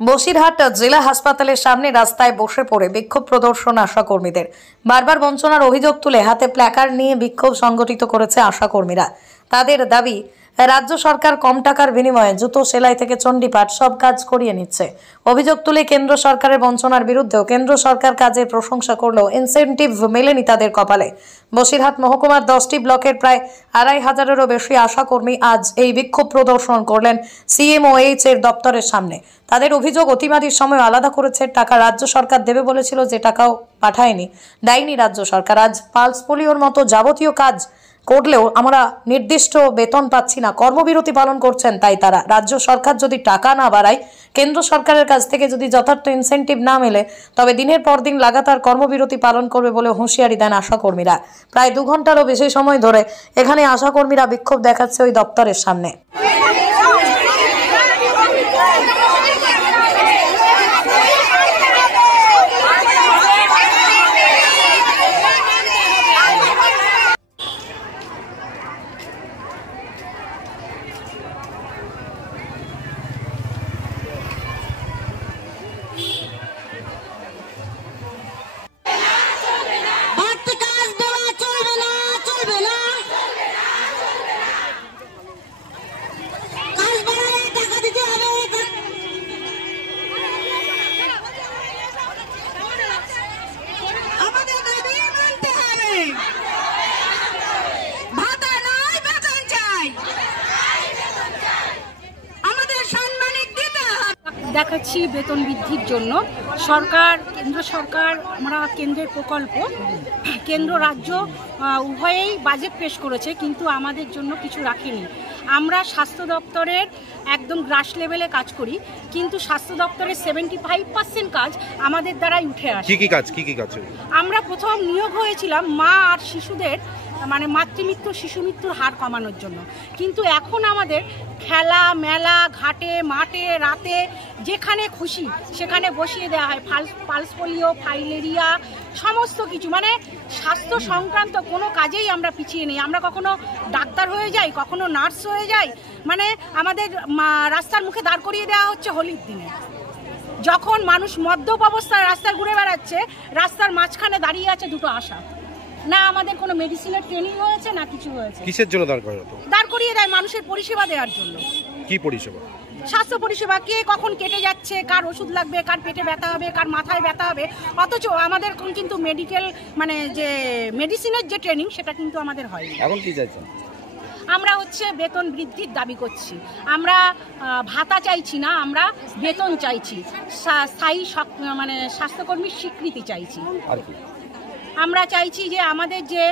বসিরহাট জেলা হাসপাতালের সামনে রাস্তায় বসে পড়ে বিক্ষোভ প্রদর্শন আশাকর্মীদের। বারবার বঞ্চনার অভিযোগ তুলে হাতে প্ল্যাকার্ড নিয়ে বিক্ষোভ সংগঠিত করেছে আশাকর্মীরা। তাদের দাবি, রাজ্য সরকার কম টাকার বিনিময়ে জুতো সেলাই থেকে চণ্ডীপাঠ সব কাজ করিয়ে নিচ্ছে। অভিযোগ তুলে কেন্দ্র সরকারের বঞ্চনার বিরুদ্ধেও কেন্দ্র সরকার কাজের প্রশংসা করলেও ইনসেন্টিভ মেলেনি তাদের কপালে। বসিরহাট মহকুমার 10টি ব্লকের প্রায় 2500-এরও বেশি আশাকর্মী আজ এই বিক্ষোভ প্রদর্শন করলেন CMOH এর দপ্তরের সামনে। তাদের অভিযোগ, অতিমারির সময় আলাদা করেছে টাকা রাজ্য সরকার দেবে বলেছিল, যে টাকাও পাঠায়নি, দেয়নি রাজ্য সরকার। আজ পালস পোলিওর মতো যাবতীয় কাজ করলেও আমরা নির্দিষ্ট বেতন পাচ্ছি না, কর্মবিরতি পালন করছেন। তাই তারা, রাজ্য সরকার যদি টাকা না বাড়ায়, কেন্দ্র সরকারের কাছ থেকে যদি যথার্থ ইনসেন্টিভ না মেলে, তবে দিনের পর দিন লাগাতার কর্মবিরতি পালন করবে বলে হুঁশিয়ারি দেন আশাকর্মীরা। প্রায় 2 ঘন্টারও বেশি সময় ধরে এখানে আশাকর্মীরা বিক্ষোভ দেখাচ্ছে ওই দপ্তরের সামনে। দেখাচ্ছি বেতন বৃদ্ধির জন্য সরকার, কেন্দ্র সরকার, আমরা কেন্দ্রের প্রকল্প, কেন্দ্র রাজ্য উভয়েই বাজেট পেশ করেছে, কিন্তু আমাদের জন্য কিছু রাখেনি। আমরা স্বাস্থ্য দপ্তরের একদম গ্রাস লেভেলে কাজ করি, কিন্তু স্বাস্থ্য দপ্তরের 75% কাজ আমাদের দ্বারাই উঠে আসে। কি কাজ? আমরা প্রথম নিয়োগ হয়েছিলাম মা আর শিশুদের মানে মাতৃমৃত্যু, শিশু মৃত্যুর হার কমানোর জন্য, কিন্তু এখন আমাদের খেলা মেলা, ঘাটে মাঠে রাতে যেখানে খুশি সেখানে বসিয়ে দেওয়া হয় পালস পোলিও, ফাইলেরিয়া, সমস্ত কিছু, মানে স্বাস্থ্য সংক্রান্ত কোনো কাজেই আমরা পিছিয়ে নেই। আমরা কখনো ডাক্তার হয়ে যাই, কখনো নার্স হয়ে যাই, মানে আমাদের রাস্তার মুখে দাঁড় করিয়ে দেওয়া হচ্ছে হোলির দিনে। যখন মানুষ মদ্যপ অবস্থায় রাস্তায় ঘুরে বেড়াচ্ছে, রাস্তার মাঝখানে দাঁড়িয়ে আছে দুটো আশা। না আমাদের কোনো মেডিসিনের ট্রেনিং হয়েছে, না কিছু হয়েছে। কিসের জন্য দাঁড় করিয়ে দেয়? মানুষের পরিষেবা দেওয়ার জন্য। কি পরিষেবা? স্বাস্থ্য পরিষেবা। কে কখন কেটে যাচ্ছে, কার ওষুধ লাগবে, কার পেটে ব্যথা হবে, কার মাথায় ব্যথা হবে, অথচ আমাদের কিন্তু মেডিকেল মানে যে মেডিসিনের যে ট্রেনিং সেটা কিন্তু আমাদের হয়নি। এখন কি চাইছেন? আমরা বেতন বৃদ্ধির দাবি করছি। আমরা ভাতা চাইছি না, আমরা বেতন চাইছি, স্থায়ী মানে স্বাস্থ্যকর্মীর স্বীকৃতি চাইছি। আমরা চাইছি যে আমাদের যে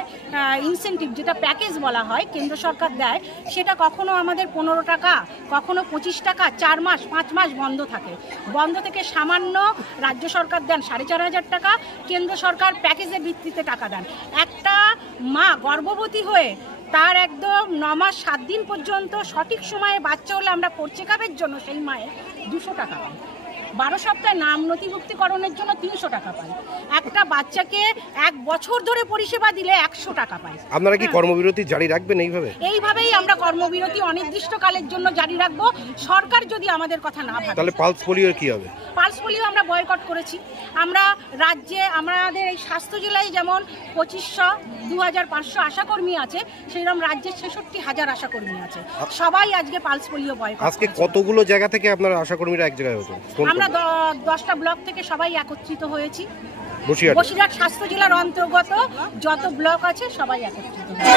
ইনসেন্টিভ, যেটা প্যাকেজ বলা হয় কেন্দ্র সরকার দেয়, সেটা কখনো আমাদের 15 টাকা, কখনো 25 টাকা, 4 মাস 5 মাস বন্ধ থাকে। বন্ধ থেকে সামান্য রাজ্য সরকার দেন 4500 টাকা, কেন্দ্র সরকার প্যাকেজের ভিত্তিতে টাকা দেন। একটা মা গর্ভবতী হয়ে তার একদম 9 মাস 7 দিন পর্যন্ত সঠিক সময়ে বাচ্চা হলে আমরা চেক আপের জন্য সেই মায়ের 200 টাকা পাই। 12 সপ্তাহে নাম নথিভুক্তিকরণের জন্য 300 টাকা পাই। একটা বাচ্চাকে 1 বছর ধরে পরিষেবা দিলে 100 টাকা পাই। আপনারা কি কর্মবিরতি জারি রাখবেন এইভাবেই আমরা কর্মবিরতি অনির্দিষ্টকালের জন্য জারি রাখবো, সরকার যদি আমাদের কথা না ভাবে। তাহলে পালস পোলিওর কি হবে? পালস পোলিও আমরা বয়কট করেছি। আমরা রাজ্যে, আমাদের এই স্বাস্থ্য জেলায় যেমন 2500, 2500 আশাকর্মী আছে, সেইরকম রাজ্যে 66,000 আশাকর্মী আছে। সবাই আজকে পালস পোলিও বয়কট। আজকে কতগুলো জায়গা থেকে আপনারা আশাকর্মীরা এক জায়গায় হতো? আমরা 10টা ব্লক থেকে সবাই একত্রিত হয়েছি। বসিরহাট স্বাস্থ্য জেলার অন্তর্গত যত ব্লক আছে সবাই একত্রিত হয়েছি।